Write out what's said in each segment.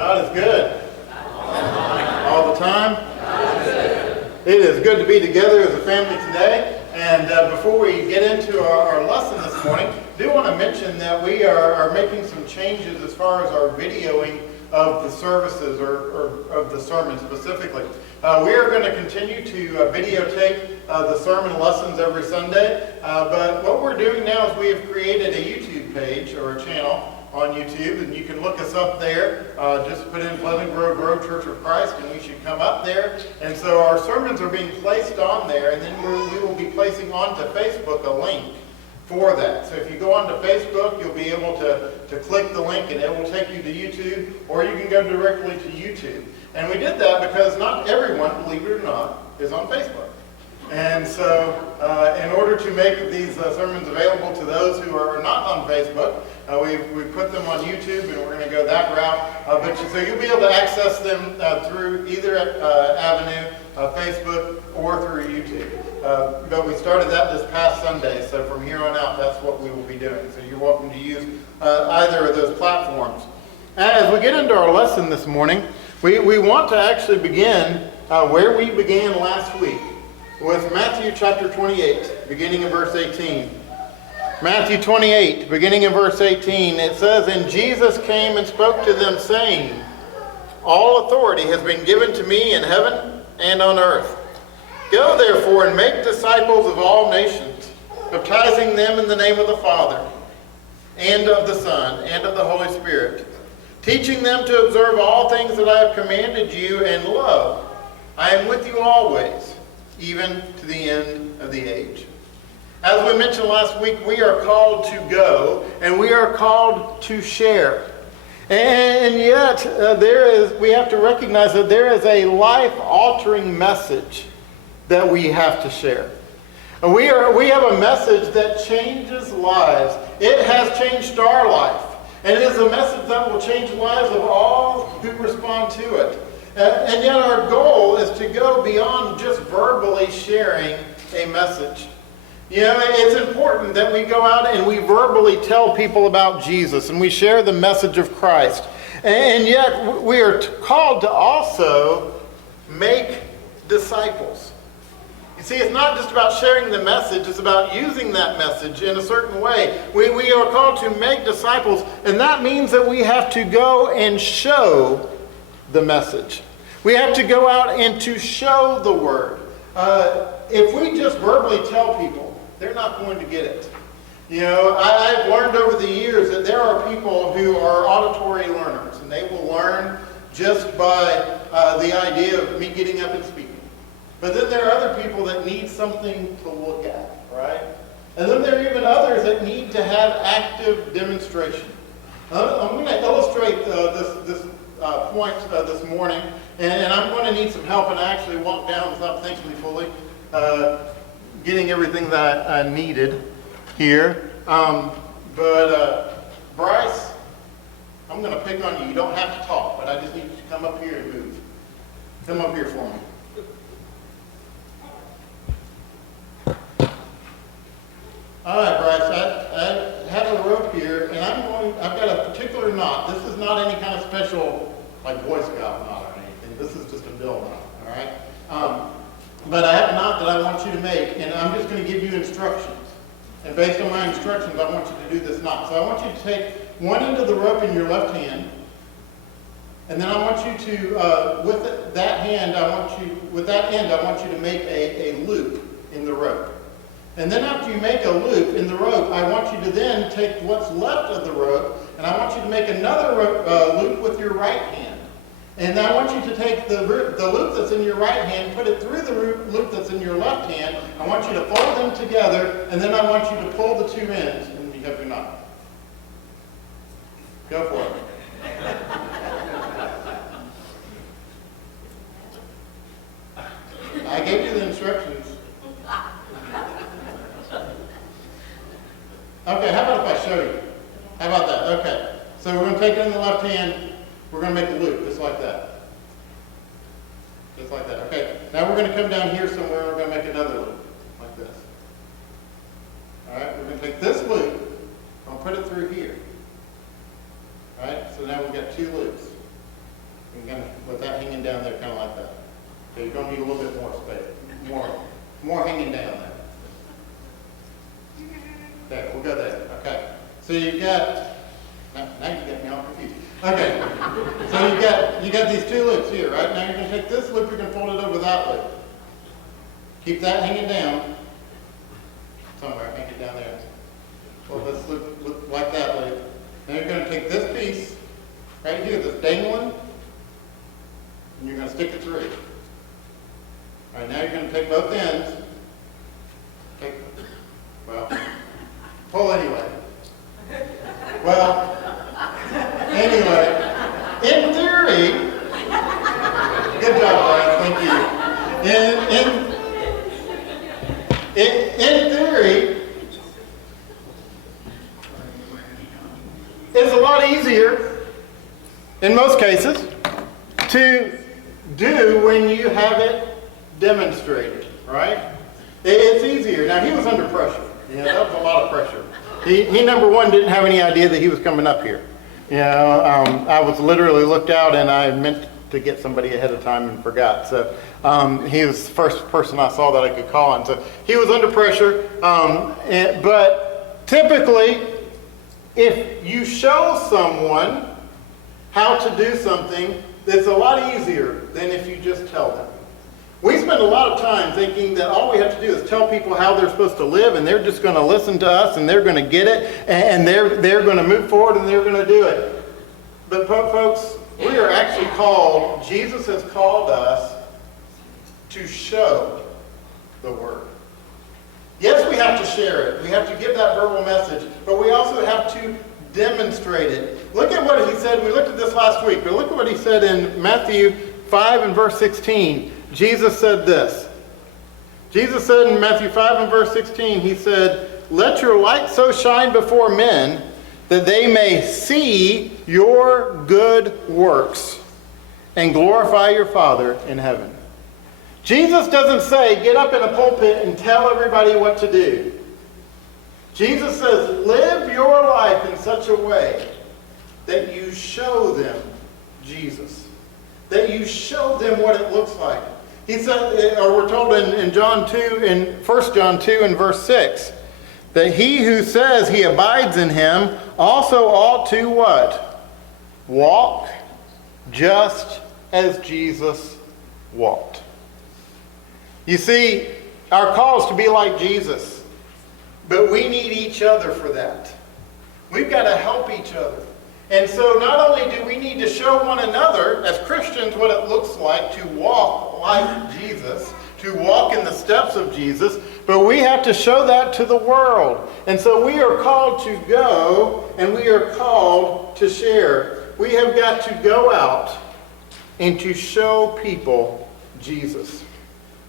God is good. All the time. It is good to be together as a family today. And before we get into our lesson this morning, I do want to mention that we are making some changes as far as our videoing of the services or of the sermon specifically. We are going to continue to videotape the sermon lessons every Sunday. But what we're doing now is we have created a YouTube page or a channel on YouTube, and you can look us up there. Just put in Pleasant Grove Church of Christ, and we should come up there. And so our sermons are being placed on there, and then we will be placing onto Facebook a link for that. So if you go onto Facebook, you'll be able to click the link, and it will take you to YouTube, or you can go directly to YouTube. And we did that because not everyone, believe it or not, is on Facebook. And so in order to make these sermons available to those who are not on Facebook, we put them on YouTube, and we're going to go that route. So you'll be able to access them through either avenue, Facebook, or through YouTube. But we started that this past Sunday, so from here on out, that's what we will be doing. So you're welcome to use either of those platforms. As we get into our lesson this morning, we want to actually begin where we began last week, with Matthew chapter 28, beginning in verse 18. Matthew 28, beginning in verse 18, it says, "And Jesus came and spoke to them, saying, All authority has been given to me in heaven and on earth. Go therefore and make disciples of all nations, baptizing them in the name of the Father, and of the Son, and of the Holy Spirit, teaching them to observe all things that I have commanded you, and lo, I am with you always, even to the end of the age." As we mentioned last week, we are called to go, and we are called to share. And yet, we have to recognize that there is a life-altering message that we have to share. We have a message that changes lives. It has changed our life. And it is a message that will change the lives of all who respond to it. And yet our goal is to go beyond just verbally sharing a message. You know, it's important that we go out and we verbally tell people about Jesus and we share the message of Christ. And yet we are called to also make disciples. You see, it's not just about sharing the message, it's about using that message in a certain way. We are called to make disciples, and that means that we have to go and show the message. We have to go out and to show the word. If we just verbally tell people, they're not going to get it. You know, I've learned over the years that there are people who are auditory learners, and they will learn just by the idea of me getting up and speaking. But then there are other people that need something to look at, right? And then there are even others that need to have active demonstration. I'm going to illustrate this point this morning, and I'm going to need some help, and I actually walked down without thinking fully, getting everything that I needed here. Bryce, I'm going to pick on you. You don't have to talk, but I just need you to come up here and move. Come up here for me. All right, Bryce, I have a rope here, and I've got a particular knot. This is not any kind of special, like Boy Scout knot or anything. This is just a bill knot, all right? But I have a knot that I want you to make, and I'm just going to give you instructions. And based on my instructions, I want you to do this knot. So I want you to take one end of the rope in your left hand, and then I want you to, with that end, I want you to make a loop in the rope. And then after you make a loop in the rope, I want you to then take what's left of the rope, and I want you to make another loop with your right hand. And I want you to take the loop that's in your right hand, put it through the loop that's in your left hand. I want you to fold them together, and then I want you to pull the two ends, and you have your knot. Go for it. I gave you the instructions. Okay, how about if I show you? How about that? Okay. So we're going to take it in the left hand. We're going to make a loop, just like that. Just like that. Okay. Now we're going to come down here somewhere. We're going to make another loop, like this. All right. We're going to take this loop and put it through here. All right. So now we've got two loops. You're gonna, with that hanging down there, kind of like that. So you're gonna need a little bit more space, more hanging down there. There, we'll go there. Okay. So you've got. Now you got me all confused. Okay. So you got these two loops here, right? Now you're gonna take this loop, you're gonna fold it over that loop. Keep that hanging down. Somewhere, hang it down there. Well, let's look like that loop. Now you're going to take this piece right here, this dangling, and you're going to stick it through. All right, now you're going to take both ends. Pull anyway. Well, anyway, in theory, good job, Brian, thank you. In theory, it's a lot easier, in most cases, to do when you have it demonstrated, right? It's easier. Now, he was under pressure. That was a lot of pressure. He number one, didn't have any idea that he was coming up here. I was literally looked out, and I meant to get somebody ahead of time and forgot. So he was the first person I saw that I could call on. So he was under pressure. But typically, if you show someone how to do something, it's a lot easier than if you just tell them. We spend a lot of time thinking that all we have to do is tell people how they're supposed to live, and they're just going to listen to us, and they're going to get it, and they're going to move forward, and they're going to do it. But folks, we are actually called, Jesus has called us to show the Word. Yes, we have to share it. We have to give that verbal message, but we also have to demonstrate it. Look at what he said. We looked at this last week, but look at what he said in Matthew 5 and verse 16. Jesus said this. Jesus said in Matthew 5 and verse 16, he said, "Let your light so shine before men that they may see your good works and glorify your Father in heaven." Jesus doesn't say, get up in a pulpit and tell everybody what to do. Jesus says, live your life in such a way that you show them Jesus. That you show them what it looks like. He said, or we're told in John 2, in 1 John 2 and verse 6, that he who says he abides in him also ought to what? Walk just as Jesus walked. You see, our call is to be like Jesus, but we need each other for that. We've got to help each other. And so not only do we need to show one another as Christians what it looks like to walk like Jesus, to walk in the steps of Jesus, but we have to show that to the world. And so we are called to go, and we are called to share. We have got to go out and to show people Jesus.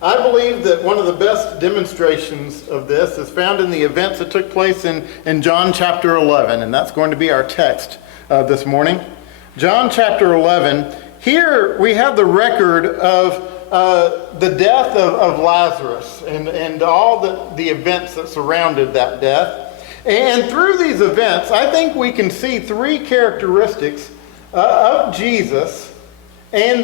I believe that one of the best demonstrations of this is found in the events that took place in John chapter 11, and that's going to be our text this morning. John chapter 11, here we have the record of the death of Lazarus and all the events that surrounded that death. And through these events, I think we can see three characteristics of Jesus and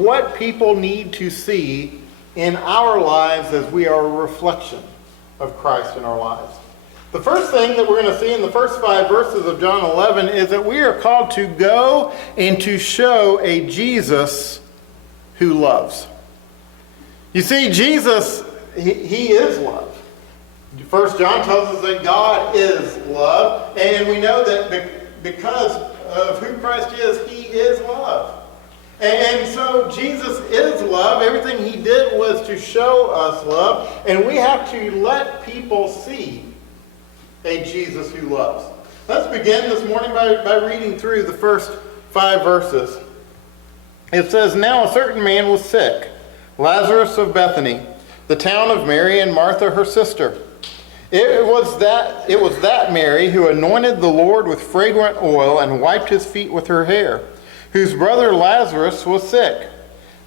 what people need to see in our lives as we are a reflection of Christ in our lives. The first thing that we're going to see in the first 5 verses of John 11 is that we are called to go and to show a Jesus who loves. You see, Jesus, he is love. 1 John tells us that God is love, and we know that because of who Christ is, he is love. And so Jesus is love. Everything he did was to show us love, and we have to let people see a Jesus who loves. Let's begin this morning by reading through the first 5 verses. It says, "Now a certain man was sick, Lazarus of Bethany, the town of Mary and Martha her sister. It was that Mary who anointed the Lord with fragrant oil and wiped his feet with her hair, whose brother Lazarus was sick.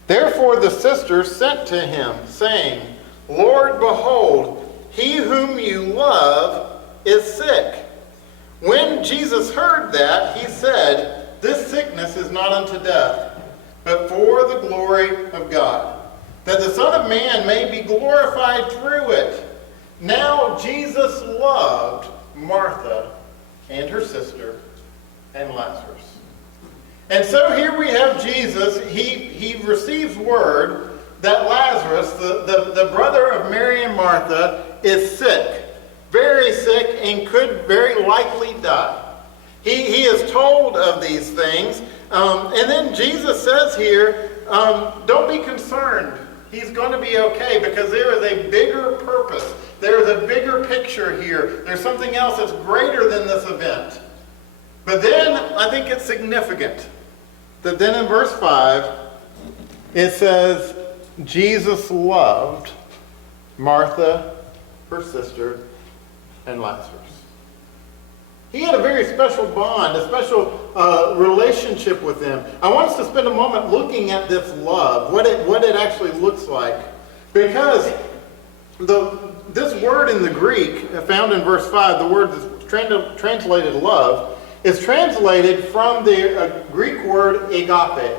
Therefore the sisters sent to him, saying, Lord, behold, he whom you love is sick. When Jesus heard that, he said, this sickness is not unto death, but for the glory of God, that the Son of Man may be glorified through it. Now Jesus loved Martha and her sister and Lazarus. And so here we have Jesus. He receives word that Lazarus, the brother of Mary and Martha, is sick, very sick, and could very likely die. He is told of these things. And then Jesus says here, don't be concerned. He's going to be okay, because there is a bigger purpose. There is a bigger picture here. There's something else that's greater than this event. But then I think it's significant that then in verse 5, it says, Jesus loved Martha, her sister, and Lazarus. He had a very special bond, a special relationship with them. I want us to spend a moment looking at this love, what it actually looks like. Because this word in the Greek, found in verse 5, the word that's translated love, is translated from the Greek word agape.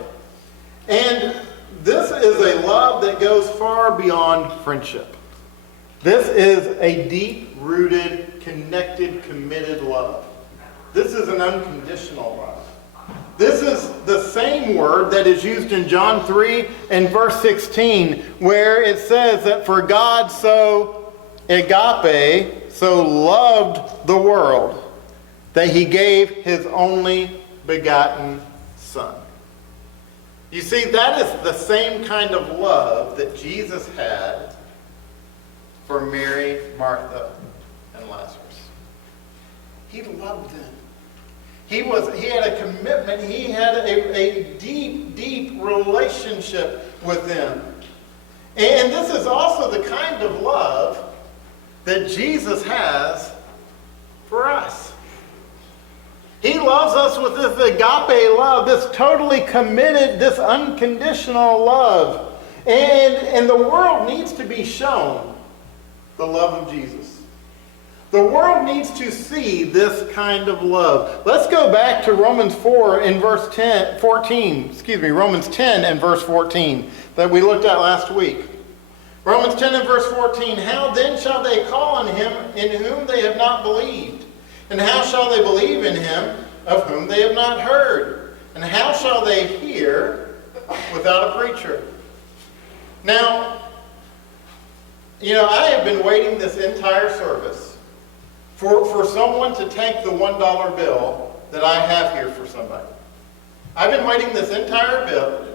And this is a love that goes far beyond friendship. This is a deep-rooted, connected, committed love. This is an unconditional love. This is the same word that is used in John 3 and verse 16, where it says that for God so agape, so loved the world, that he gave his only begotten Son. You see, that is the same kind of love that Jesus had for Mary, Martha, and Lazarus. He loved them. He had a commitment. He had a deep, deep relationship with them. And this is also the kind of love that Jesus has for us. He loves us with this agape love, this totally committed, this unconditional love. And the world needs to be shown the love of Jesus. The world needs to see this kind of love. Let's go back to Romans 4 in verse 14. Romans 10 and verse 14 that we looked at last week. Romans 10 and verse 14. How then shall they call on him in whom they have not believed? And how shall they believe in him of whom they have not heard? And how shall they hear without a preacher? Now, I have been waiting this entire service for someone to take the $1 bill that I have here for somebody. I've been waiting this entire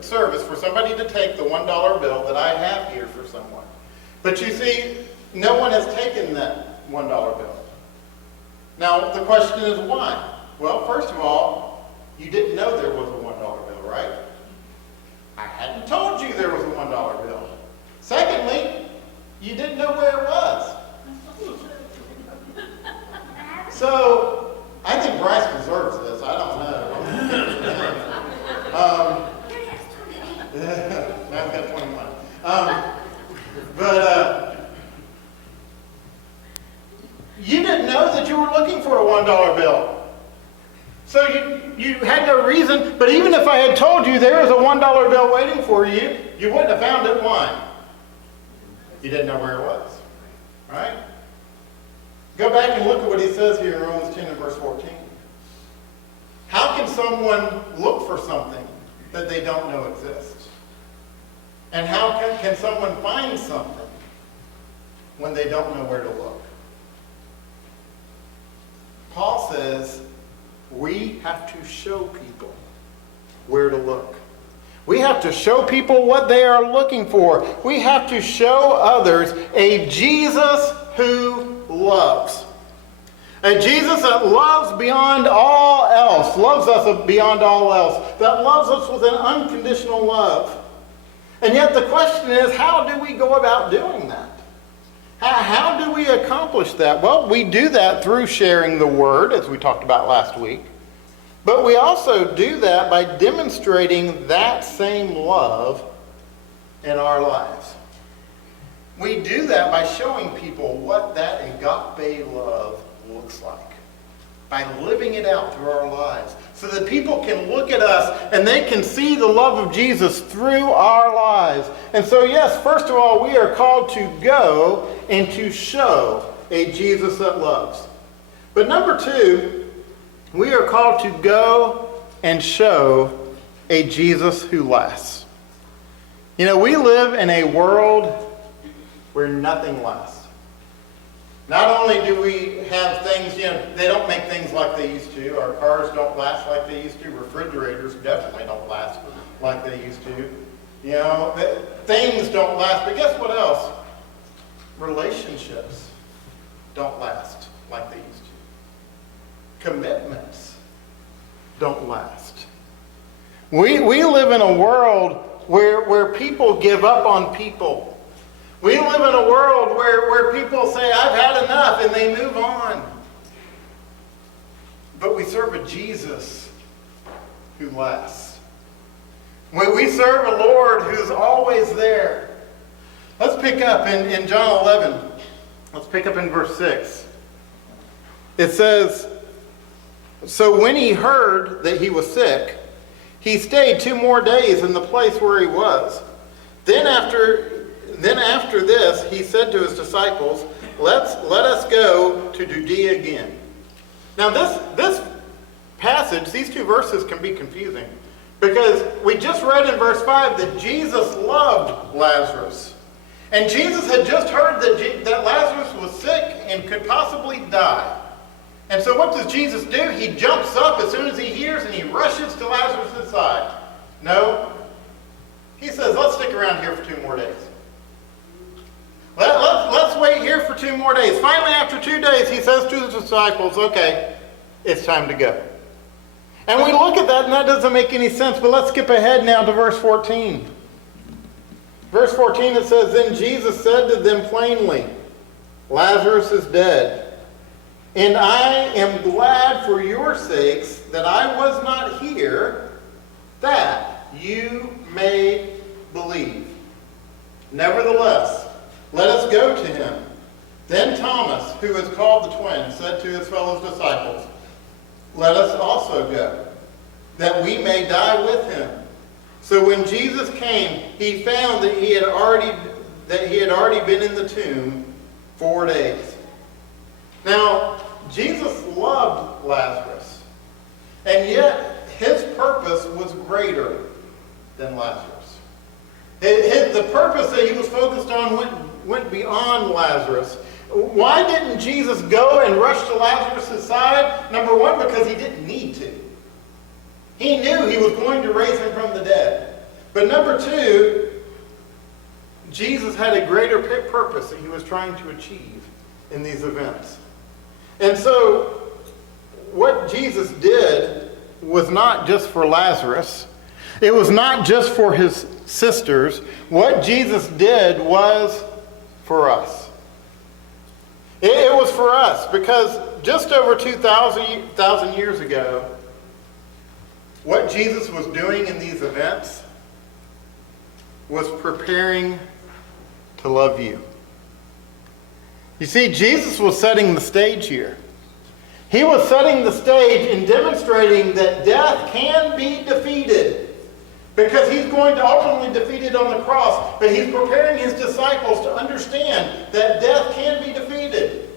service for somebody to take the $1 bill that I have here for someone. But you see, no one has taken that $1 bill. Now, the question is why? Well, first of all, you didn't know there was a $1 bill, right? I hadn't told you there was a $1 bill. Secondly, you didn't know where it was. So, I think Bryce deserves this. I don't know. I've got 21. You didn't know that you were looking for a $1 bill. So you had no reason, but even if I had told you there was a $1 bill waiting for you, you wouldn't have found it. Why? You didn't know where it was. Right? Go back and look at what he says here in Romans 10 and verse 14. How can someone look for something that they don't know exists? And how can someone find something when they don't know where to look? Paul says we have to show people where to look. We have to show people what they are looking for. We have to show others a Jesus who loves. A Jesus that loves beyond all else, loves us beyond all else, that loves us with an unconditional love. And yet the question is, how do we go about doing that? How do we accomplish that? Well, we do that through sharing the word, as we talked about last week. But we also do that by demonstrating that same love in our lives. We do that by showing people what that agape love looks like. by living it out through our lives so that people can look at us and they can see the love of Jesus through our lives. And so, yes, first of all, we are called to go and to show a Jesus that loves. But number two, we are called to go and show a Jesus who lasts. You know, we live in a world where nothing lasts. Not only do we have things, they don't make things like they used to. Our cars don't last like they used to. Refrigerators definitely don't last like they used to. Things don't last. But guess what else? Relationships don't last like they used to. Commitments don't last. We live in a world where people give up on people. We live in a world where people say, I've had enough, and they move on. But we serve a Jesus who lasts. We serve a Lord who's always there. Let's pick up in John 11. Let's pick up in verse 6. It says, so when he heard that he was sick, he stayed 2 more days in the place where he was. Then after this, he said to his disciples, let us go to Judea again. Now this passage, these 2 verses can be confusing because we just read in verse 5 that Jesus loved Lazarus. And Jesus had just heard that Lazarus was sick and could possibly die. And so what does Jesus do? He jumps up as soon as he hears and he rushes to Lazarus' side. No. He says, let's stick around here for 2 more days. Let's wait here for 2 more days. Finally, after 2 days, he says to his disciples, okay, it's time to go. And we look at that, and that doesn't make any sense, but let's skip ahead now to verse 14. Verse 14, it says, then Jesus said to them plainly, Lazarus is dead, and I am glad for your sakes that I was not here, that you may believe. Nevertheless, let us go to him. Then Thomas, who is called the twin, said to his fellow disciples, let us also go, that we may die with him. So when Jesus came, he found that he had already been in the tomb 4 days. Now, Jesus loved Lazarus, and yet his purpose was greater than Lazarus. The purpose that he was focused on went beyond Lazarus. Why didn't Jesus go and rush to Lazarus' side? Number one, because he didn't need to. He knew he was going to raise him from the dead. But number two, Jesus had a greater purpose that he was trying to achieve in these events. And so, what Jesus did was not just for Lazarus. It was not just for his sisters. What Jesus did was for us. It was for us because just over 2,000 years ago, what Jesus was doing in these events was preparing to love you. You see, Jesus was setting the stage here. He was setting the stage and demonstrating that death can be defeated because he's going to ultimately defeat it on the cross. But he's preparing his disciples to understand that death can be defeated.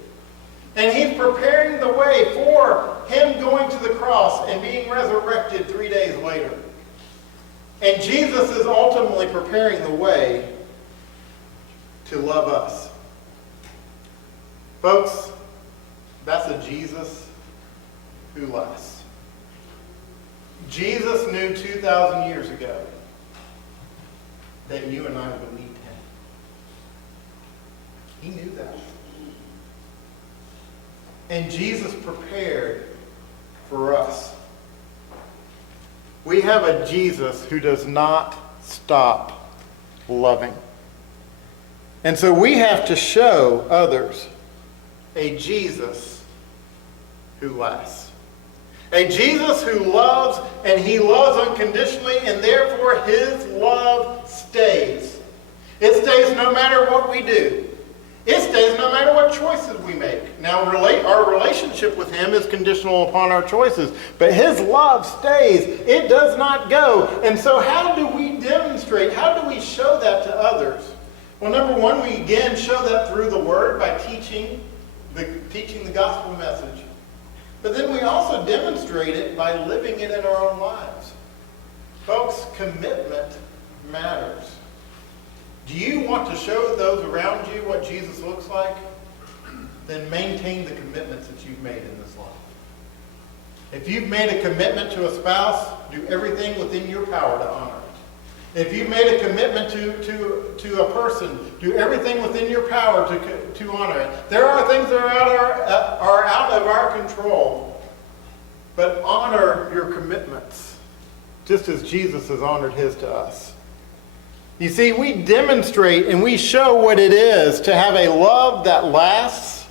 And he's preparing the way for him going to the cross and being resurrected 3 days later. And Jesus is ultimately preparing the way to love us. Folks, that's a Jesus who lasts. Jesus knew 2,000 years ago that you and I would need him. He knew that. And Jesus prepared for us. We have a Jesus who does not stop loving. And so we have to show others a Jesus who lasts. A Jesus who loves, and he loves unconditionally, and therefore his love stays. It stays no matter what we do. It stays no matter what choices we make. Now, our relationship with him is conditional upon our choices, but his love stays. It does not go. And so how do we demonstrate? How do we show that to others? Well, number one, we again show that through the Word by teaching the gospel message. But then we also demonstrate it by living it in our own lives. Folks, commitment matters. Do you want to show those around you what Jesus looks like? Then maintain the commitments that you've made in this life. If you've made a commitment to a spouse, do everything within your power to honor it. If you've made a commitment to a person, do everything within your power to honor it. There are things that are out of our control, but honor your commitments, just as Jesus has honored his to us. You see, we demonstrate and we show what it is to have a love that lasts,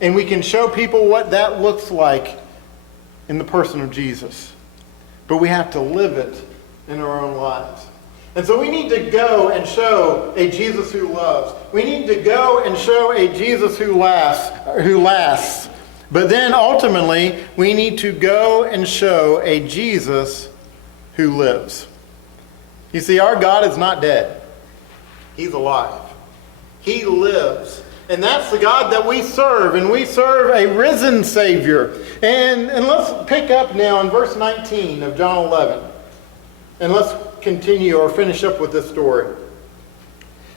and we can show people what that looks like in the person of Jesus. But we have to live it in our own lives. And so we need to go and show a Jesus who loves. We need to go and show a Jesus who lasts. But then ultimately, we need to go and show a Jesus who lives. You see, our God is not dead. He's alive. He lives. And that's the God that we serve. And we serve a risen Savior. And let's pick up now in verse 19 of John 11. And let's continue or finish up with this story.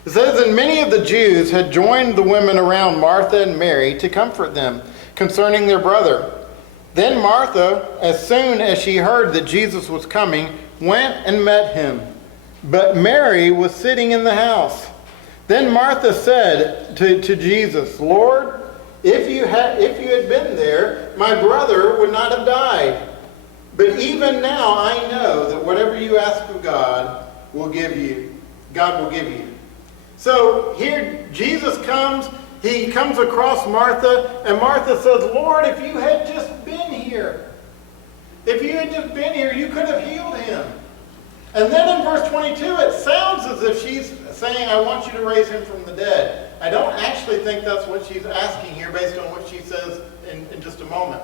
It says, and many of the Jews had joined the women around Martha and Mary to comfort them concerning their brother. Then Martha, as soon as she heard that Jesus was coming, went and met him. But Mary was sitting in the house. Then Martha said to Jesus, Lord, if you had been there, my brother would not have died. But even now I know that whatever you ask of God will give you. God will give you. So here Jesus comes. He comes across Martha, and Martha says, Lord, if you had just been here. If you had just been here, you could have healed him. And then in verse 22, it sounds as if she's saying, I want you to raise him from the dead. I don't actually think that's what she's asking here based on what she says in just a moment.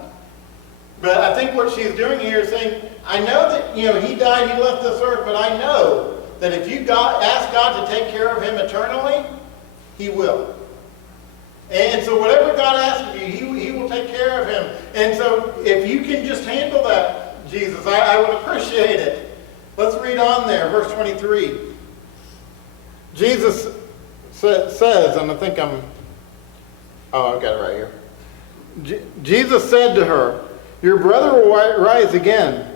But I think what she's doing here is saying, I know that he died, he left this earth, but I know that if you ask God to take care of him eternally, he will. And so whatever God asks of you, he will take care of him. And so if you can just handle that, Jesus, I would appreciate it. Let's read on there, verse 23. Jesus says, and I think I've got it right here. Jesus said to her, your brother will rise again.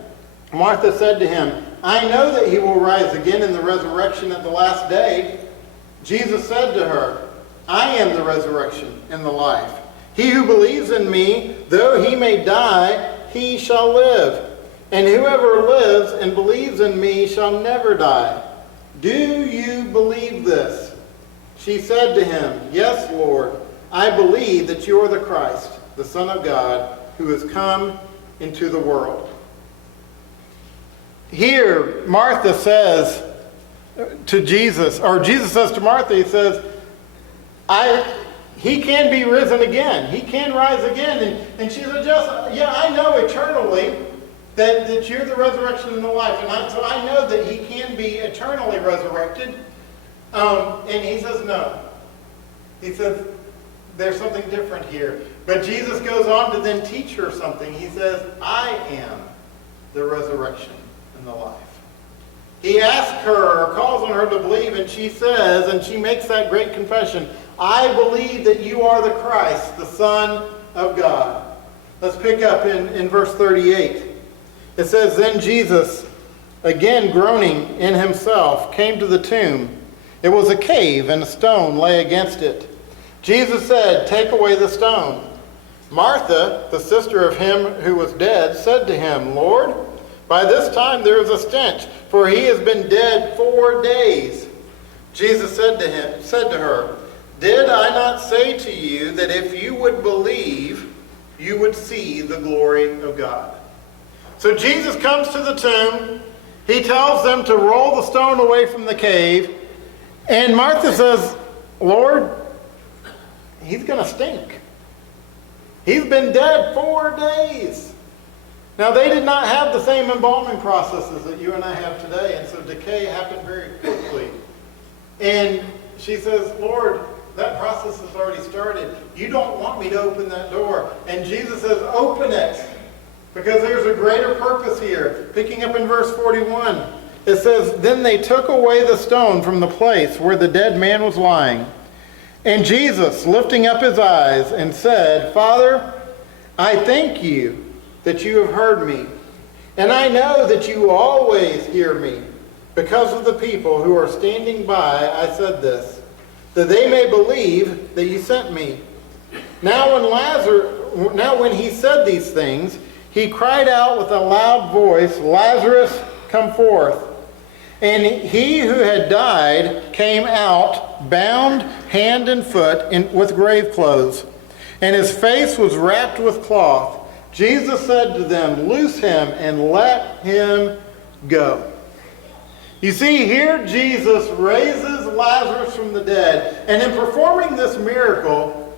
Martha said to him, I know that he will rise again in the resurrection at the last day. Jesus said to her, I am the resurrection and the life. He who believes in me, though he may die, he shall live. And whoever lives and believes in me shall never die. Do you believe this? She said to him, Yes, Lord, I believe that you are the Christ, the Son of God, who has come into the world. Here, Martha says to Jesus, or Jesus says to Martha, he says, he can be risen again. He can rise again. And she said, I know eternally that you're the resurrection and the life. And so I know that he can be eternally resurrected. And he says, no. He says, there's something different here. But Jesus goes on to then teach her something. He says, I am the resurrection and the life. He asks her, or calls on her to believe, and she says, and she makes that great confession, I believe that you are the Christ, the Son of God. Let's pick up in verse 38. It says, Then Jesus, again groaning in himself, came to the tomb. It was a cave, and a stone lay against it. Jesus said, Take away the stone. Martha, the sister of him who was dead, said to him, Lord, by this time there is a stench, for he has been dead 4 days. Jesus said to her, Did I not say to you that if you would believe, you would see the glory of God? So Jesus comes to the tomb. He tells them to roll the stone away from the cave. And Martha says, Lord, he's going to stink. He's been dead 4 days. Now, they did not have the same embalming processes that you and I have today, and so decay happened very quickly. And she says, Lord, that process has already started. You don't want me to open that door. And Jesus says, open it, because there's a greater purpose here. Picking up in verse 41, it says, then they took away the stone from the place where the dead man was lying. And Jesus, lifting up his eyes, and said, Father, I thank you that you have heard me. And I know that you always hear me. Because of the people who are standing by, I said this, that they may believe that you sent me. Now when he said these things, he cried out with a loud voice, Lazarus, come forth. And he who had died came out, bound hand and foot with grave clothes, and his face was wrapped with cloth. Jesus said to them, loose him and let him go. You see, here Jesus raises Lazarus from the dead, and in performing this miracle,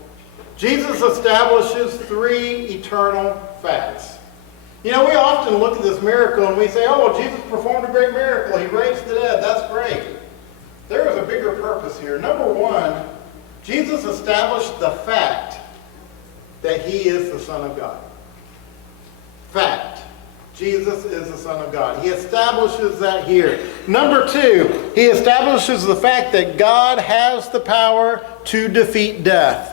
Jesus establishes 3 eternal facts. You know, we often look at this miracle and we say, oh, well, Jesus performed a great miracle. He raised the dead. That's great. There is a bigger purpose here. Number 1, Jesus established the fact that he is the Son of God. Fact. Jesus is the Son of God. He establishes that here. Number 2, he establishes the fact that God has the power to defeat death.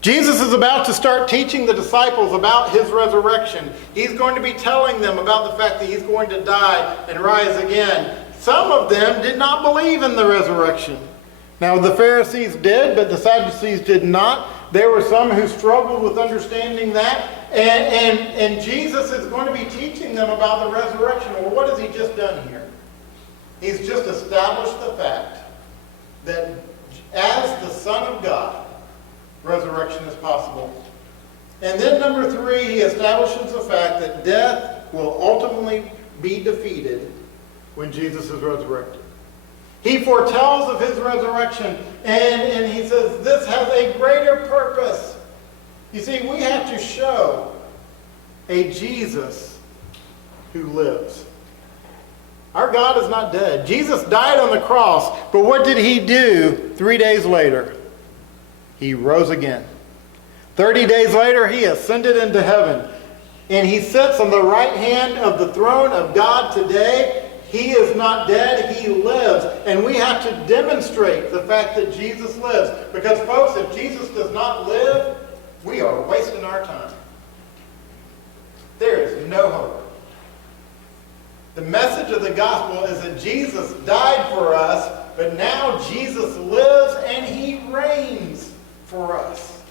Jesus is about to start teaching the disciples about his resurrection. He's going to be telling them about the fact that he's going to die and rise again. Some of them did not believe in the resurrection. Now, the Pharisees did, but the Sadducees did not. There were some who struggled with understanding that. And Jesus is going to be teaching them about the resurrection. Well, what has he just done here? He's just established the fact that as the Son of God, resurrection is possible. And then number 3, he establishes the fact that death will ultimately be defeated when Jesus is resurrected. He foretells of his resurrection, and he says this has a greater purpose. You see, we have to show a Jesus who lives. Our God is not dead. Jesus died on the cross, but what did he do 3 days later? He rose again. 30 days later, he ascended into heaven. And he sits on the right hand of the throne of God today. He is not dead, he lives. And we have to demonstrate the fact that Jesus lives. Because, folks, if Jesus does not live, we are wasting our time. There is no hope. The message of the gospel is that Jesus died for us, but now Jesus lives and he reigns for us.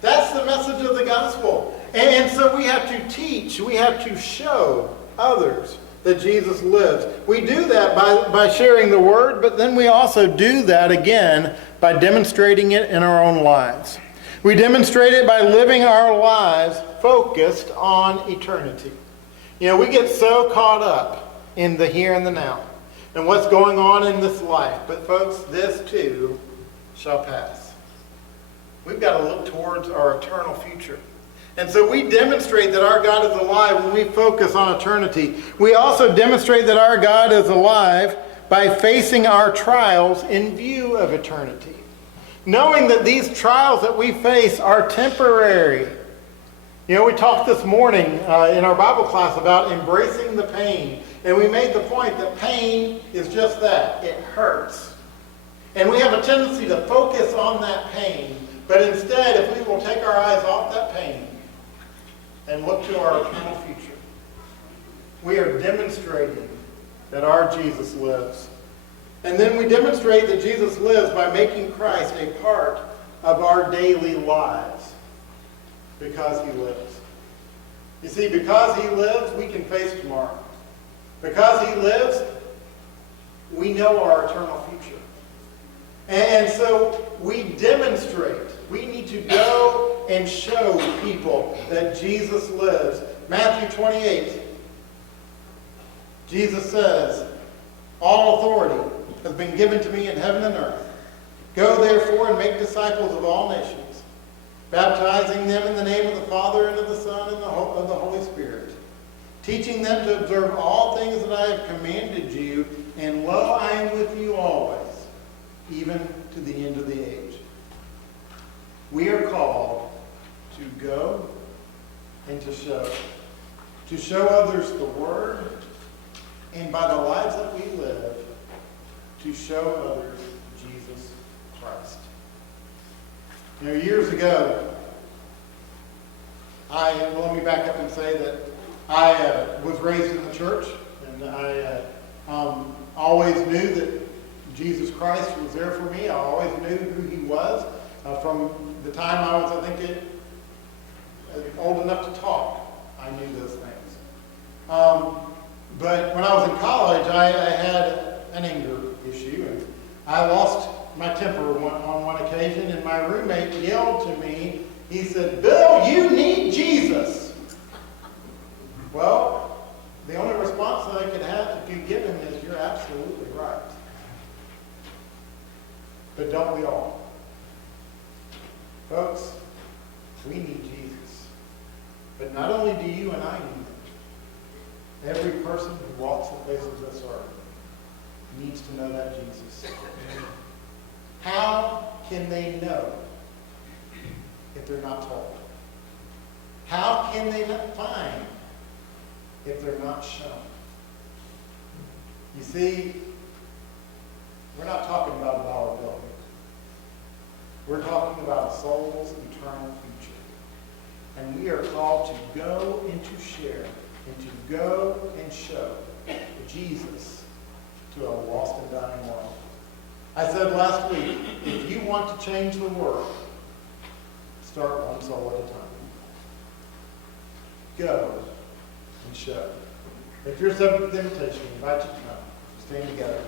That's the message of the gospel. And so we have to teach, we have to show others that Jesus lives. We do that by sharing the word, but then we also do that again by demonstrating it in our own lives. We demonstrate it by living our lives focused on eternity. You know, we get so caught up in the here and the now and what's going on in this life. But folks, this too shall pass. We've got to look towards our eternal future. And so we demonstrate that our God is alive when we focus on eternity. We also demonstrate that our God is alive by facing our trials in view of eternity. Knowing that these trials that we face are temporary. You know, we talked this morning in our Bible class about embracing the pain. And we made the point that pain is just that. It hurts. And we have a tendency to focus on that pain. But instead, if we will take our eyes off that pain and look to our eternal future, we are demonstrating that our Jesus lives. And then we demonstrate that Jesus lives by making Christ a part of our daily lives because he lives. You see, because he lives, we can face tomorrow. Because he lives, we know our eternal future. And so we demonstrate. We need to go and show people that Jesus lives. Matthew 28, Jesus says, all authority has been given to me in heaven and earth. Go therefore and make disciples of all nations, baptizing them in the name of the Father, and of the Son, and of the Holy Spirit, teaching them to observe all things that I have commanded you, and lo, I am with you always, even to the end of the age. We are called to go and to show others the Word, and by the lives that we live, to show others Jesus Christ. You know, years ago, let me back up and say that I was raised in the church, and I always knew that Jesus Christ was there for me. I always knew who he was. From the time I was, old enough to talk, I knew those things. But when I was in college, I had an anger issue, and I lost my temper on one occasion, and my roommate yelled to me. He said, "Bill, you need Jesus." Well, the only response that I could give him is, "You're absolutely right." But don't we all? Folks, we need Jesus. But not only do you and I need him, every person who walks the face of this earth needs to know that Jesus. How can they know if they're not told? How can they not find if they're not shown? You see, we're not talking about a dollar bill here. We're talking about a soul's eternal future. And we are called to go and to share and to go and show Jesus to a lost and dying world. I said last week, if you want to change the world, start one soul at a time. Go and show. If you're subject to invitation, I invite you to come. Stand together.